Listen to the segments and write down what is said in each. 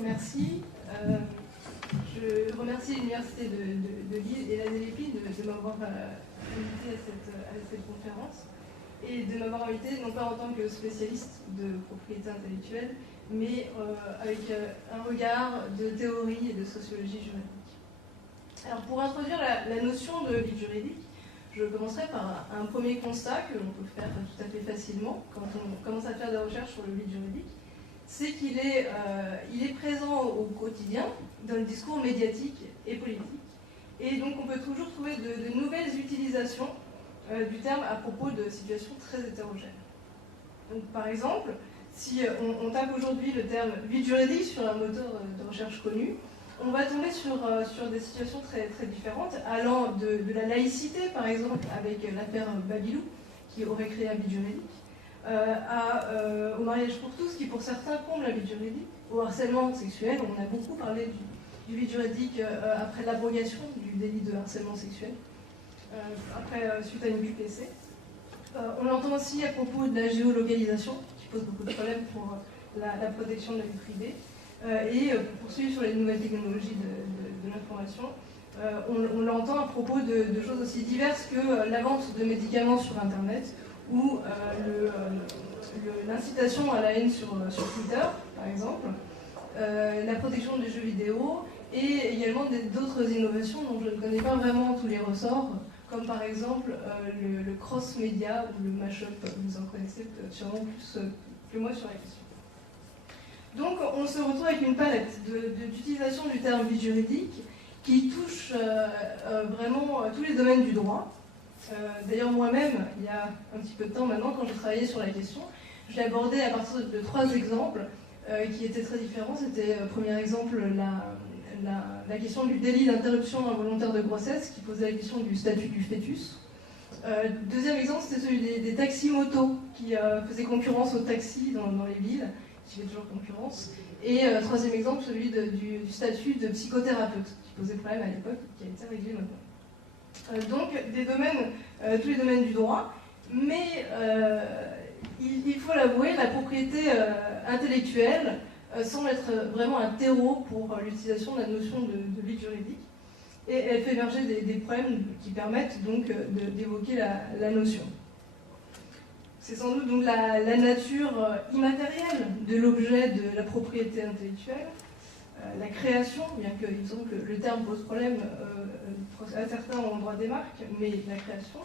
remercie. Je remercie l'Université de Lille et la DLP de m'avoir invité à cette conférence et de m'avoir invité non pas en tant que spécialiste de propriété intellectuelle, mais avec un regard de théorie et de sociologie juridique. Alors pour introduire la notion de vide juridique, je commencerai par un premier constat que l'on peut faire tout à fait facilement quand on commence à faire des recherches sur le vide juridique, c'est qu'il est présent au quotidien dans le discours médiatique et politique. Et donc on peut toujours trouver de nouvelles utilisations du terme à propos de situations très hétérogènes. Donc, par exemple, si on tape aujourd'hui le terme vide juridique sur un moteur de recherche connu, on va tomber sur des situations très, très différentes, allant de la laïcité, par exemple, avec l'affaire Babylou, qui aurait créé un vide juridique, au mariage pour tous, qui pour certains comble un vide juridique, au harcèlement sexuel. On a beaucoup parlé du vide juridique après l'abrogation du délit de harcèlement sexuel, suite à une QPC. On l'entend aussi à propos de la géolocalisation, qui pose beaucoup de problèmes pour la protection de la vie privée. Et pour poursuivre sur les nouvelles technologies de l'information, on l'entend à propos de choses aussi diverses que la vente de médicaments sur Internet ou l'incitation à la haine sur Twitter, par exemple, la protection des jeux vidéo et également d'autres innovations dont je ne connais pas vraiment tous les ressorts, comme par exemple le cross-média ou le mash-up, vous en connaissez sûrement plus que moi sur la question. Donc on se retrouve avec une palette d'utilisation du terme vide juridique qui touche vraiment tous les domaines du droit. D'ailleurs moi-même, il y a un petit peu de temps maintenant, quand j'ai travaillé sur la question, je l'ai abordé à partir de 3 exemples qui étaient très différents. C'était, premier exemple, la question du délit d'interruption involontaire de grossesse, qui posait la question du statut du fœtus. Deuxième exemple, c'était celui des taxis-motos, qui faisaient concurrence aux taxis dans les villes, qui fait toujours concurrence. Et troisième exemple, celui du statut de psychothérapeute, qui posait problème à l'époque, qui a été réglé maintenant. Donc, tous les domaines du droit, mais il faut l'avouer, la propriété intellectuelle semble être vraiment un terreau pour l'utilisation de la notion de vide juridique. Et elle fait émerger des problèmes qui permettent donc d'évoquer la notion. C'est sans doute donc la nature immatérielle de l'objet de la propriété intellectuelle, la création, bien qu'il semble que le terme pose problème à certains en droit des marques, mais la création,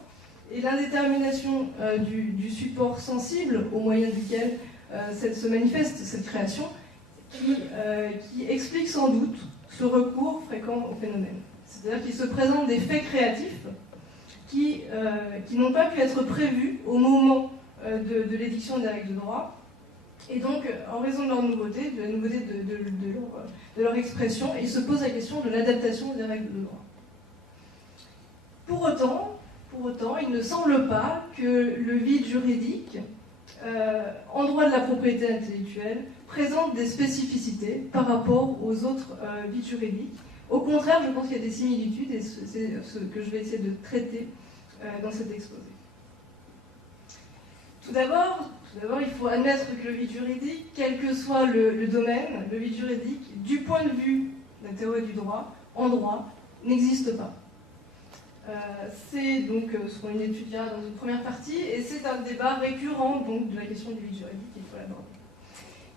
et l'indétermination du support sensible au moyen duquel se manifeste cette création, qui explique sans doute ce recours fréquent au phénomène. C'est-à-dire qu'il se présente des faits créatifs qui n'ont pas pu être prévus au moment de l'édiction des règles de droit, et donc en raison de leur nouveauté, de la nouveauté de leur expression, il se pose la question de l'adaptation des règles de droit. Pour autant, il ne semble pas que le vide juridique, en droit de la propriété intellectuelle, présente des spécificités par rapport aux autres vides juridiques. Au contraire, je pense qu'il y a des similitudes, et c'est ce que je vais essayer de traiter dans cet exposé. Tout d'abord, il faut admettre que le vide juridique, quel que soit le domaine, le vide juridique, du point de vue de la théorie du droit, en droit, n'existe pas. C'est donc ce qu'on étudiera dans une première partie, et c'est un débat récurrent donc, de la question du vide juridique, il faut l'aborder.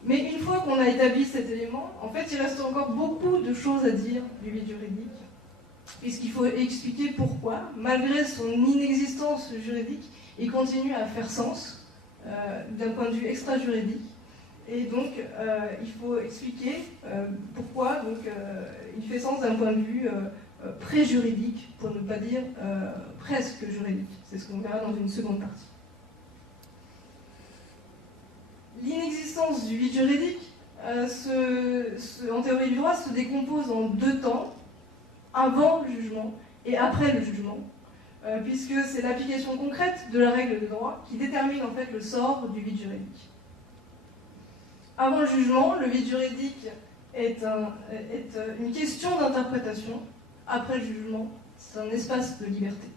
Mais une fois qu'on a établi cet élément, en fait, il reste encore beaucoup de choses à dire du vide juridique, puisqu'il faut expliquer pourquoi, malgré son inexistence juridique, il continue à faire sens d'un point de vue extra-juridique. Et donc, il faut expliquer pourquoi donc, il fait sens d'un point de vue pré-juridique, pour ne pas dire presque juridique. C'est ce qu'on verra dans une seconde partie. L'inexistence du vide juridique, en théorie du droit, se décompose en 2 temps, avant le jugement et après le jugement, puisque c'est l'application concrète de la règle de droit qui détermine en fait le sort du vide juridique. Avant le jugement, le vide juridique est une question d'interprétation. Après le jugement, c'est un espace de liberté.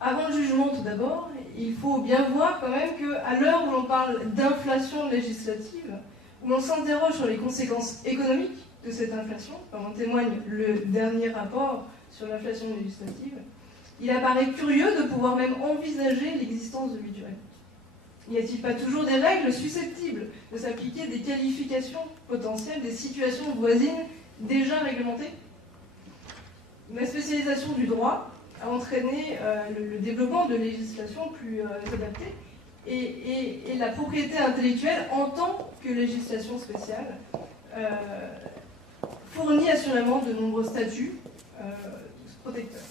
Avant le jugement, tout d'abord, il faut bien voir quand même qu'à l'heure où l'on parle d'inflation législative, où l'on s'interroge sur les conséquences économiques de cette inflation, comme en témoigne le dernier rapport sur l'inflation législative, il apparaît curieux de pouvoir même envisager l'existence de vie juridique. N'y a-t-il pas toujours des règles susceptibles de s'appliquer des qualifications potentielles des situations voisines déjà réglementées? La spécialisation du droit a entraîné le développement de législations plus adaptées et la propriété intellectuelle en tant que législation spéciale fournit assurément de nombreux statuts protecteurs.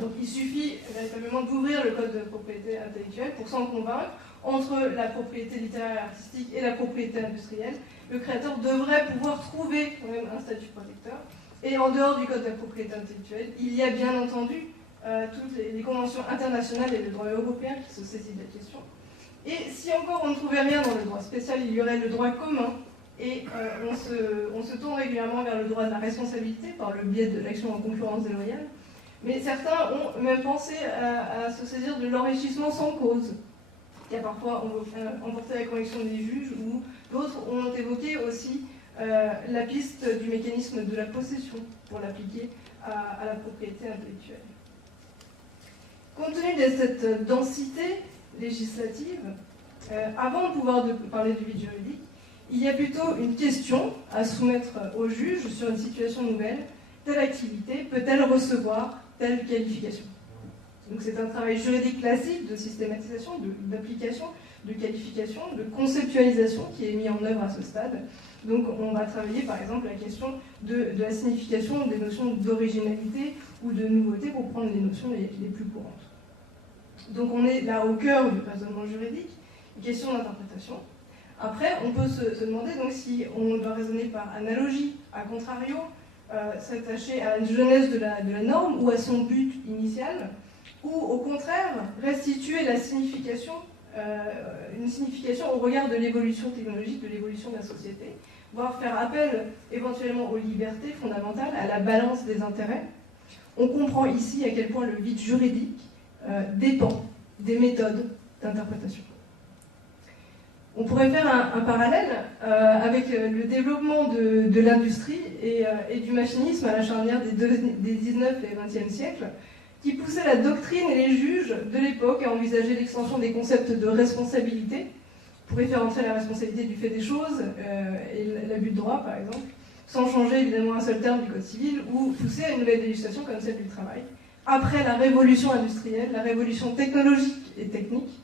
Donc il suffit véritablement d'ouvrir le code de propriété intellectuelle pour s'en convaincre. Entre la propriété littéraire et artistique et la propriété industrielle, le créateur devrait pouvoir trouver quand même un statut protecteur. Et en dehors du code de la propriété intellectuelle, il y a bien entendu toutes les conventions internationales et le droit européen qui se saisissent de la question. Et si encore on ne trouvait rien dans le droit spécial, il y aurait le droit commun. Et on se tourne régulièrement vers le droit de la responsabilité par le biais de l'action en concurrence déloyale. Mais certains ont même pensé à se saisir de l'enrichissement sans cause, qui a parfois emporté la conviction des juges, ou d'autres ont évoqué aussi la piste du mécanisme de la possession pour l'appliquer à la propriété intellectuelle. Compte tenu de cette densité législative, avant de pouvoir parler du vide juridique, il y a plutôt une question à soumettre au juge sur une situation nouvelle. Telle activité peut-elle recevoir telle qualification? Donc c'est un travail juridique classique de systématisation, d'application, de qualification, de conceptualisation qui est mis en œuvre à ce stade. Donc on va travailler par exemple la question de la signification des notions d'originalité ou de nouveauté pour prendre les notions les plus courantes. Donc on est là au cœur du raisonnement juridique, une question d'interprétation. Après, on peut se demander donc si on doit raisonner par analogie, à contrario, s'attacher à la genèse de la norme ou à son but initial, ou au contraire, restituer la signification, une signification au regard de l'évolution technologique, de l'évolution de la société, voire faire appel éventuellement aux libertés fondamentales, à la balance des intérêts. On comprend ici à quel point le vide juridique dépend des méthodes d'interprétation. On pourrait faire un parallèle avec le développement de l'industrie et du machinisme à la charnière des 19 et 20e siècles, qui poussait la doctrine et les juges de l'époque à envisager l'extension des concepts de responsabilité. On pourrait faire entrer la responsabilité du fait des choses et l'abus de droit, par exemple, sans changer évidemment un seul terme du Code civil, ou pousser à une nouvelle législation comme celle du travail. Après la révolution industrielle, la révolution technologique et technique,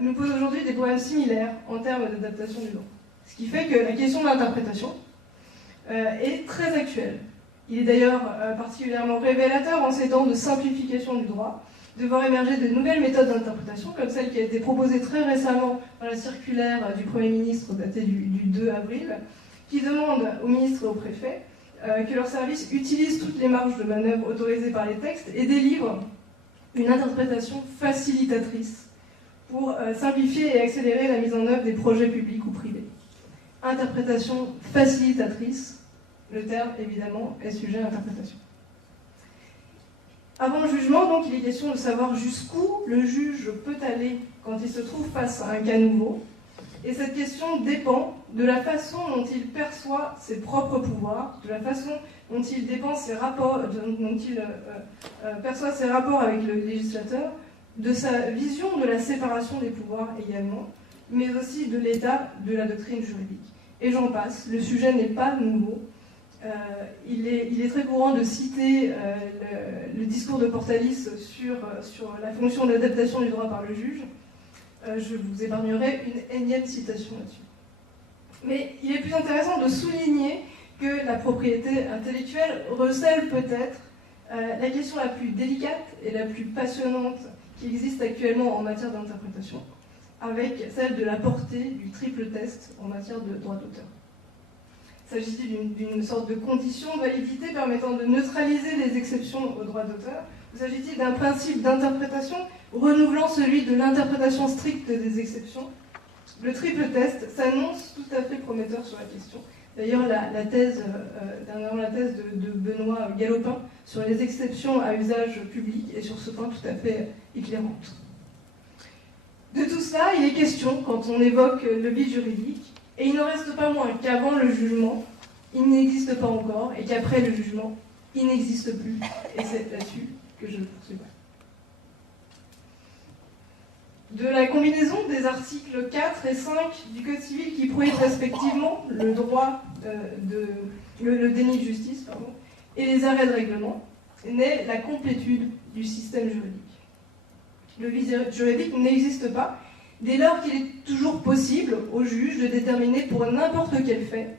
nous pose aujourd'hui des problèmes similaires en termes d'adaptation du droit. Ce qui fait que la question de l'interprétation est très actuelle. Il est d'ailleurs particulièrement révélateur en ces temps de simplification du droit, de voir émerger de nouvelles méthodes d'interprétation, comme celle qui a été proposée très récemment dans la circulaire du Premier ministre datée du 2 avril, qui demande aux ministres et aux préfets que leurs services utilisent toutes les marges de manœuvre autorisées par les textes et délivrent une interprétation facilitatrice pour simplifier et accélérer la mise en œuvre des projets publics ou privés. Interprétation facilitatrice, le terme évidemment est sujet à interprétation. Avant le jugement, donc, il est question de savoir jusqu'où le juge peut aller quand il se trouve face à un cas nouveau. Et cette question dépend de la façon dont il perçoit ses propres pouvoirs, de la façon dont il dépense ses rapports, perçoit ses rapports avec le législateur, de sa vision de la séparation des pouvoirs également, mais aussi de l'état de la doctrine juridique. Et j'en passe, le sujet n'est pas nouveau. Il est très courant de citer le discours de Portalis sur la fonction d'adaptation du droit par le juge. Je vous épargnerai une énième citation là-dessus. Mais il est plus intéressant de souligner que la propriété intellectuelle recèle peut-être la question la plus délicate et la plus passionnante qui existe actuellement en matière d'interprétation, avec celle de la portée du triple test en matière de droit d'auteur. S'agit-il d'une sorte de condition de validité permettant de neutraliser les exceptions au droit d'auteur, ou s'agit-il d'un principe d'interprétation renouvelant celui de l'interprétation stricte des exceptions? Le triple test s'annonce tout à fait prometteur sur la question. D'ailleurs, la thèse de Benoît Galopin sur les exceptions à usage public est sur ce point tout à fait éclairante. De tout cela, il est question, quand on évoque le vide juridique, Et il n'en reste pas moins qu'avant le jugement, il n'existe pas encore, et qu'après le jugement, il n'existe plus. Et c'est là-dessus que je poursuivrai. De la combinaison des articles 4 et 5 du Code civil qui prohibitent respectivement le droit le déni de justice, et les arrêts de règlement, naît la complétude du système juridique. Le vide juridique n'existe pas dès lors qu'il est toujours possible au juge de déterminer pour n'importe quel fait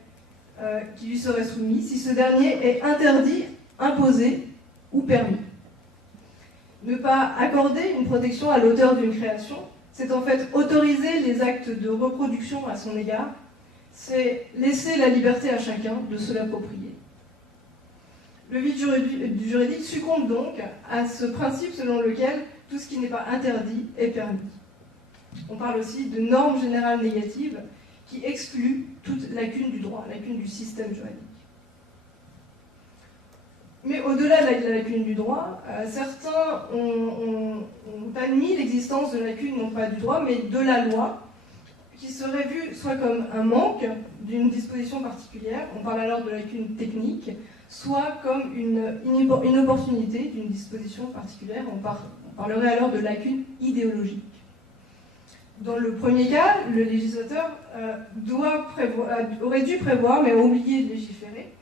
qui lui serait soumis si ce dernier est interdit, imposé ou permis. Ne pas accorder une protection à l'auteur d'une création, c'est en fait autoriser les actes de reproduction à son égard, c'est laisser la liberté à chacun de se l'approprier. Le vide juridique succombe donc à ce principe selon lequel tout ce qui n'est pas interdit est permis. On parle aussi de normes générales négatives qui excluent toute lacune du droit, lacune du système juridique. Mais au-delà de la lacune du droit, certains ont admis l'existence de lacunes, non pas du droit, mais de la loi, qui serait vue soit comme un manque d'une disposition particulière, on parle alors de lacune technique, soit comme une opportunité d'une disposition particulière, on parlerait alors de lacune idéologique. Dans le premier cas, le législateur aurait dû prévoir, mais a oublié de légiférer.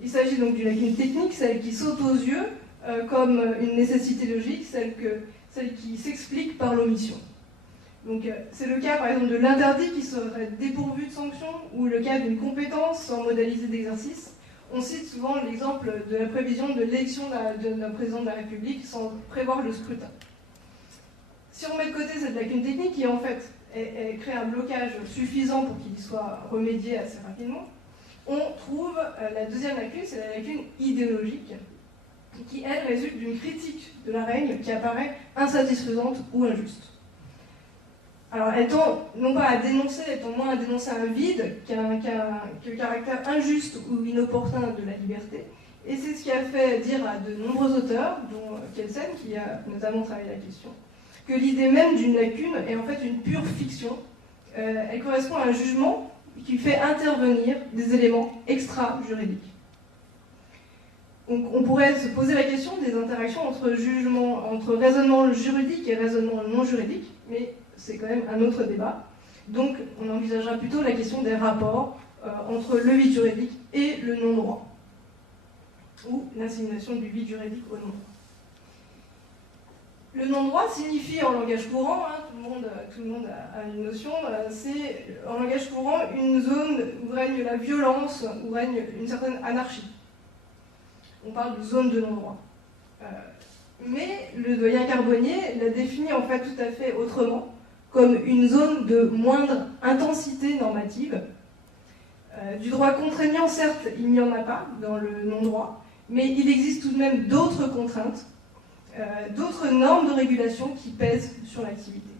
Il s'agit donc d'une lacune technique, celle qui saute aux yeux comme une nécessité logique, celle qui s'explique par l'omission. Donc c'est le cas par exemple de l'interdit qui serait dépourvu de sanction, ou le cas d'une compétence sans modalité d'exercice. On cite souvent l'exemple de la prévision de l'élection d'un président de la République sans prévoir le scrutin. Si on met de côté cette lacune technique qui en fait crée un blocage suffisant pour qu'il soit remédié assez rapidement, on trouve la deuxième lacune, c'est la lacune idéologique, qui elle résulte d'une critique de la règle qui apparaît insatisfaisante ou injuste. Alors elle tend non pas à dénoncer, elle tend moins à dénoncer un vide que le caractère injuste ou inopportun de la liberté, et c'est ce qui a fait dire à de nombreux auteurs, dont Kelsen, qui a notamment travaillé la question, que l'idée même d'une lacune est en fait une pure fiction. Elle correspond à un jugement qui fait intervenir des éléments extra-juridiques. Donc, on pourrait se poser la question des interactions entre raisonnement juridique et raisonnement non juridique, mais c'est quand même un autre débat. Donc on envisagera plutôt la question des rapports entre le vide juridique et le non-droit, ou l'insinuation du vide juridique au non-droit. Le non-droit signifie en langage courant, tout le monde a une notion, c'est en langage courant une zone où règne la violence, où règne une certaine anarchie. On parle de zone de non-droit. Mais le doyen Carbonnier l'a définit en fait tout à fait autrement, comme une zone de moindre intensité normative. Du droit contraignant, certes, il n'y en a pas dans le non-droit, mais il existe tout de même d'autres contraintes, d'autres normes de régulation qui pèsent sur l'activité.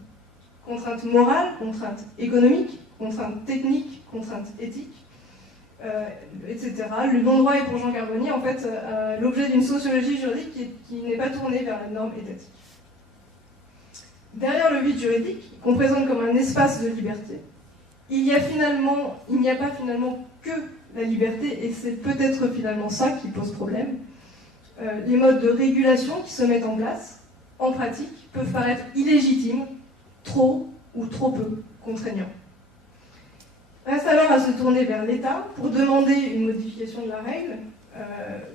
Contraintes morales, contraintes économiques, contraintes techniques, contraintes éthiques, etc. Le non-droit est pour Jean Carbonnier en fait l'objet d'une sociologie juridique qui n'est pas tournée vers la norme étatique. Derrière le vide juridique, qu'on présente comme un espace de liberté, il n'y a pas finalement que la liberté, et c'est peut-être finalement ça qui pose problème. Les modes de régulation qui se mettent en place, en pratique, peuvent paraître illégitimes, trop ou trop peu contraignants. Reste alors à se tourner vers l'État pour demander une modification de la règle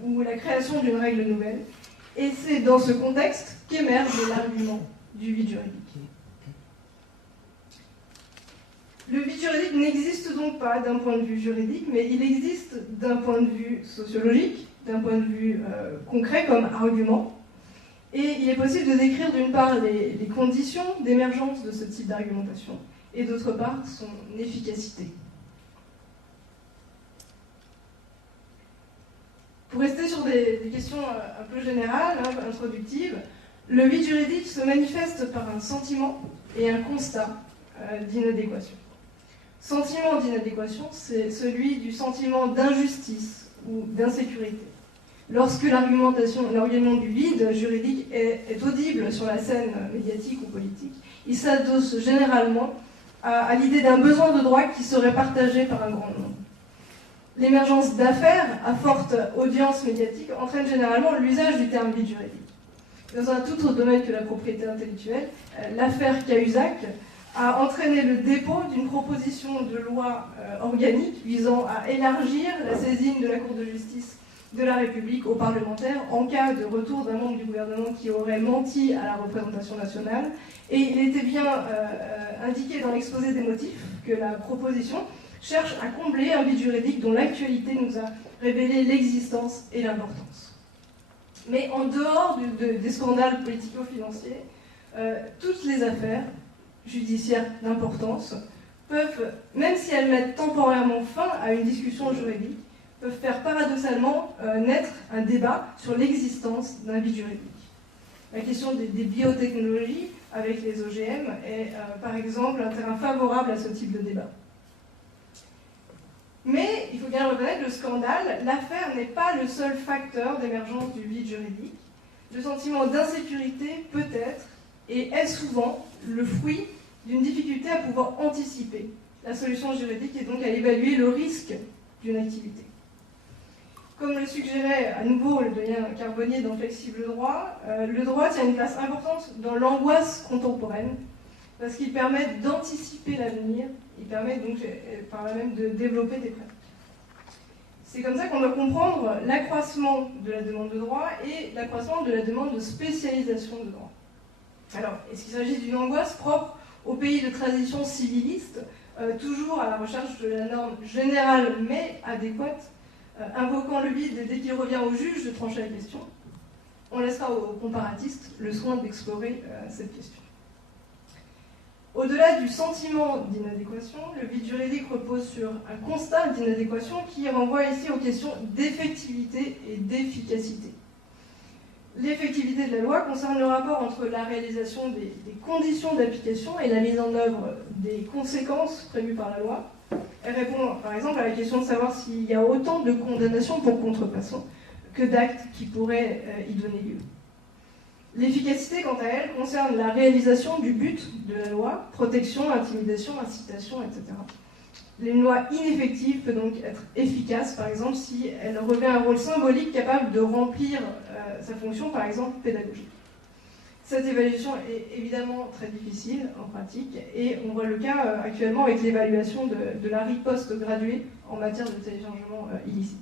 ou la création d'une règle nouvelle. Et c'est dans ce contexte qu'émerge l'argument du vide juridique. Le vide juridique n'existe donc pas d'un point de vue juridique, mais il existe d'un point de vue sociologique, d'un point de vue concret comme argument. Et il est possible de décrire d'une part les conditions d'émergence de ce type d'argumentation, et d'autre part son efficacité. Pour rester sur des questions un peu générales, introductives, le vide juridique se manifeste par un sentiment et un constat d'inadéquation. Sentiment d'inadéquation, c'est celui du sentiment d'injustice ou d'insécurité. Lorsque l'argument du vide juridique est audible sur la scène médiatique ou politique, il s'adosse généralement à l'idée d'un besoin de droit qui serait partagé par un grand nombre. L'émergence d'affaires à forte audience médiatique entraîne généralement l'usage du terme vide juridique. Dans un tout autre domaine que la propriété intellectuelle, l'affaire Cahuzac a entraîné le dépôt d'une proposition de loi organique visant à élargir la saisine de la Cour de justice de la République aux parlementaires en cas de retour d'un membre du gouvernement qui aurait menti à la représentation nationale. Et il était bien indiqué dans l'exposé des motifs que la proposition cherche à combler un vide juridique dont l'actualité nous a révélé l'existence et l'importance. Mais en dehors des scandales politico-financiers, toutes les affaires judiciaires d'importance peuvent, même si elles mettent temporairement fin à une discussion juridique, peuvent faire paradoxalement naître un débat sur l'existence d'un vide juridique. La question des biotechnologies avec les OGM est par exemple un terrain favorable à ce type de débat. Mais, il faut bien le reconnaître, le scandale, l'affaire n'est pas le seul facteur d'émergence du vide juridique. Le sentiment d'insécurité peut être, et est souvent, le fruit d'une difficulté à pouvoir anticiper. La solution juridique est donc à évaluer le risque d'une activité. Comme le suggérait à nouveau le doyen Carbonnier dans Flexible droit, le droit tient une place importante dans l'angoisse contemporaine, parce qu'il permet d'anticiper l'avenir, il permet donc par là même de développer des pratiques. C'est comme ça qu'on doit comprendre l'accroissement de la demande de droit et l'accroissement de la demande de spécialisation de droit. Alors, est-ce qu'il s'agit d'une angoisse propre aux pays de tradition civiliste, toujours à la recherche de la norme générale mais adéquate, invoquant le vide dès qu'il revient au juge de trancher la question? On laissera aux comparatistes le soin d'explorer cette question. Au-delà du sentiment d'inadéquation, le vide juridique repose sur un constat d'inadéquation qui renvoie ici aux questions d'effectivité et d'efficacité. L'effectivité de la loi concerne le rapport entre la réalisation des conditions d'application et la mise en œuvre des conséquences prévues par la loi. Elle répond par exemple à la question de savoir s'il y a autant de condamnations pour contrefaçon que d'actes qui pourraient y donner lieu. L'efficacité, quant à elle, concerne la réalisation du but de la loi, protection, intimidation, incitation, etc. Une loi ineffective peut donc être efficace, par exemple, si elle revêt un rôle symbolique capable de remplir sa fonction, par exemple, pédagogique. Cette évaluation est évidemment très difficile en pratique, et on voit le cas actuellement avec l'évaluation de la riposte graduée en matière de téléchargement illicite.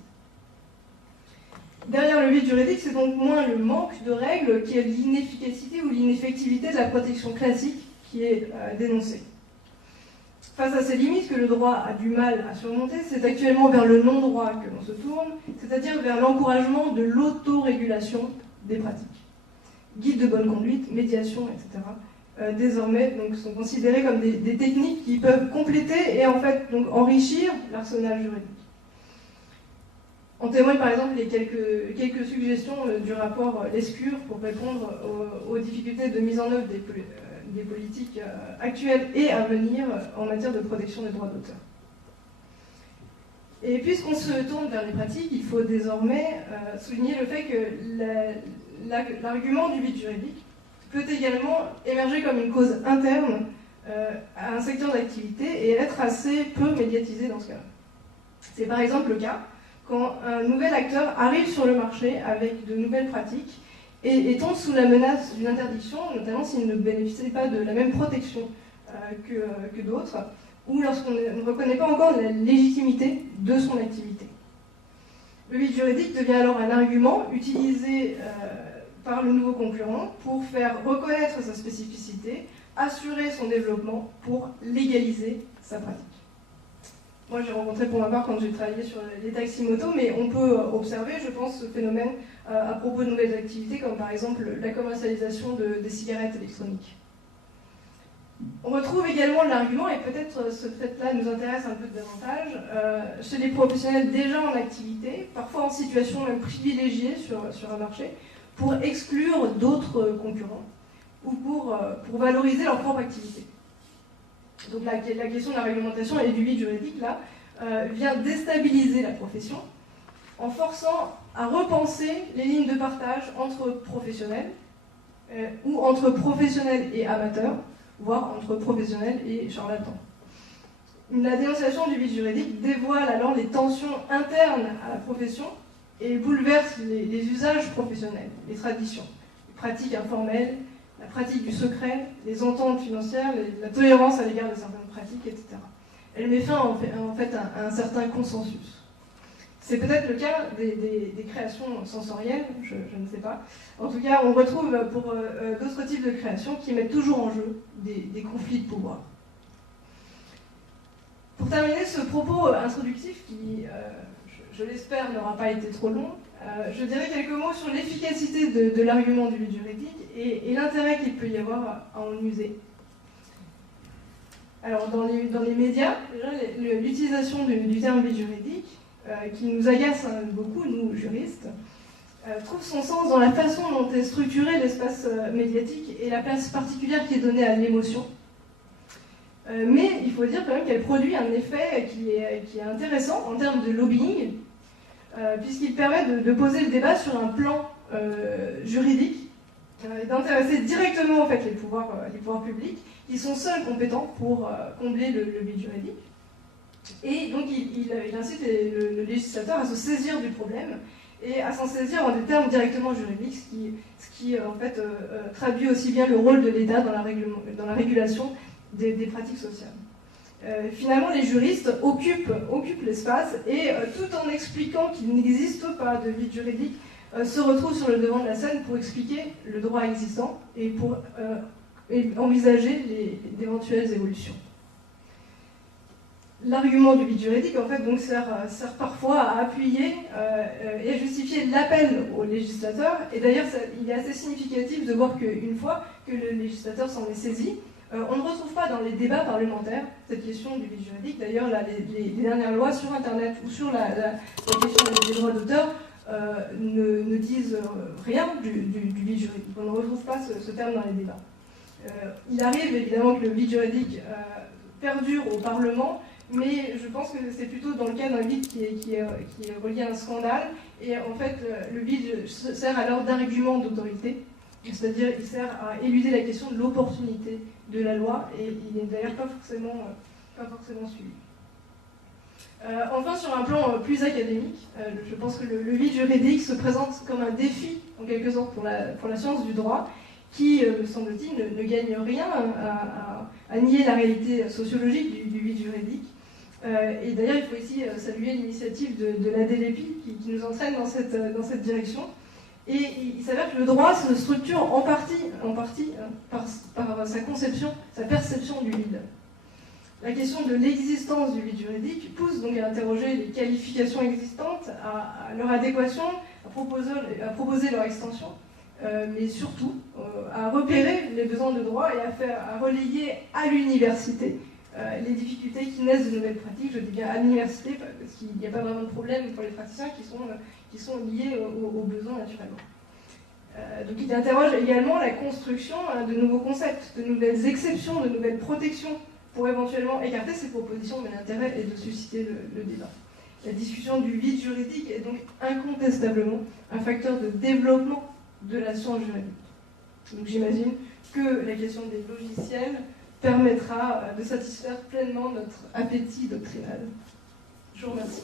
Derrière le vide juridique, c'est donc moins le manque de règles qui est l'inefficacité ou l'ineffectivité de la protection classique qui est dénoncée. Face à ces limites que le droit a du mal à surmonter, c'est actuellement vers le non-droit que l'on se tourne, c'est-à-dire vers l'encouragement de l'autorégulation des pratiques. Guide de bonne conduite, médiation, etc. Désormais donc, sont considérés comme des techniques qui peuvent compléter et en fait donc, enrichir l'arsenal juridique. On témoigne par exemple les quelques suggestions du rapport Lescure pour répondre aux difficultés de mise en œuvre des politiques actuelles et à venir en matière de protection des droits d'auteur. Et puisqu'on se tourne vers les pratiques, il faut désormais souligner le fait que l'argument du vide juridique peut également émerger comme une cause interne à un secteur d'activité et être assez peu médiatisé dans ce cas-là. C'est par exemple le cas quand un nouvel acteur arrive sur le marché avec de nouvelles pratiques et tombe sous la menace d'une interdiction, notamment s'il ne bénéficie pas de la même protection que d'autres, ou lorsqu'on ne reconnaît pas encore la légitimité de son activité. Le vide juridique devient alors un argument utilisé par le nouveau concurrent pour faire reconnaître sa spécificité, assurer son développement pour légaliser sa pratique. Moi, j'ai rencontré pour ma part quand j'ai travaillé sur les taxis-motos, mais on peut observer, je pense, ce phénomène à propos de nouvelles activités, comme par exemple la commercialisation des cigarettes électroniques. On retrouve également l'argument, et peut-être ce fait-là nous intéresse un peu davantage, chez les professionnels déjà en activité, parfois en situation même privilégiée sur un marché, pour exclure d'autres concurrents ou pour valoriser leur propre activité. Donc la question de la réglementation et du vide juridique, là, vient déstabiliser la profession en forçant à repenser les lignes de partage entre professionnels ou entre professionnels et amateurs, voire entre professionnels et charlatans. La dénonciation du vide juridique dévoile alors les tensions internes à la profession et bouleverse les usages professionnels, les traditions, les pratiques informelles, la pratique du secret, les ententes financières, la tolérance à l'égard de certaines pratiques, etc. Elle met fin en fait à un certain consensus. C'est peut-être le cas des créations sensorielles, je ne sais pas. En tout cas, on retrouve pour d'autres types de créations qui mettent toujours en jeu des conflits de pouvoir. Pour terminer ce propos introductif, qui, je l'espère, n'aura pas été trop long, je dirais quelques mots sur l'efficacité de l'argument du vide juridique et l'intérêt qu'il peut y avoir à en user. Alors, dans les médias, l'utilisation du terme vide juridique, qui nous agace beaucoup, nous, juristes, trouve son sens dans la façon dont est structuré l'espace médiatique et la place particulière qui est donnée à l'émotion. Mais il faut dire quand même qu'elle produit un effet qui est intéressant en termes de lobbying, puisqu'il permet de poser le débat sur un plan juridique, et d'intéresser directement en fait, les pouvoirs publics, qui sont seuls compétents pour combler le vide juridique. Et donc il incite le législateur à se saisir du problème et à s'en saisir en des termes directement juridiques, ce qui en fait traduit aussi bien le rôle de l'État dans la régulation des pratiques sociales. Finalement, les juristes occupent l'espace et tout en expliquant qu'il n'existe pas de vide juridique, se retrouvent sur le devant de la scène pour expliquer le droit existant et pour envisager d'éventuelles évolutions. L'argument du vide juridique en fait, donc, sert parfois à appuyer et à justifier l'appel au législateur. Et d'ailleurs, il est assez significatif de voir qu'une fois que le législateur s'en est saisi, on ne retrouve pas dans les débats parlementaires cette question du vide juridique. D'ailleurs, les dernières lois sur Internet ou sur la question des droits d'auteur ne disent rien du vide juridique. On ne retrouve pas ce terme dans les débats. Il arrive évidemment que le vide juridique perdure au Parlement, mais je pense que c'est plutôt dans le cas d'un vide qui est relié à un scandale. Et en fait, le vide sert alors d'argument d'autorité, c'est-à-dire il sert à éluder la question de l'opportunité de la loi, et il n'est d'ailleurs pas forcément suivi. Enfin, sur un plan plus académique, je pense que le vide juridique se présente comme un défi, en quelque sorte, pour la science du droit, qui, me semble-t-il, ne gagne rien à nier la réalité sociologique du vide juridique. Et d'ailleurs, il faut ici saluer l'initiative de la DLEPI qui nous entraîne dans cette direction. Et il s'avère que le droit se structure en partie par sa conception, sa perception du vide. La question de l'existence du vide juridique pousse donc à interroger les qualifications existantes, à leur adéquation, à proposer leur extension, mais surtout à repérer les besoins de droit et à relayer à l'université les difficultés qui naissent de nouvelles pratiques. Je dis bien à l'université parce qu'il n'y a pas vraiment de problème pour les praticiens qui sont liés aux besoins naturellement. Donc il interroge également la construction de nouveaux concepts, de nouvelles exceptions, de nouvelles protections pour éventuellement écarter ces propositions, mais l'intérêt est de susciter le débat. La discussion du vide juridique est donc incontestablement un facteur de développement de la science juridique. Donc j'imagine que la question des logiciels permettra de satisfaire pleinement notre appétit doctrinal. Je vous remercie.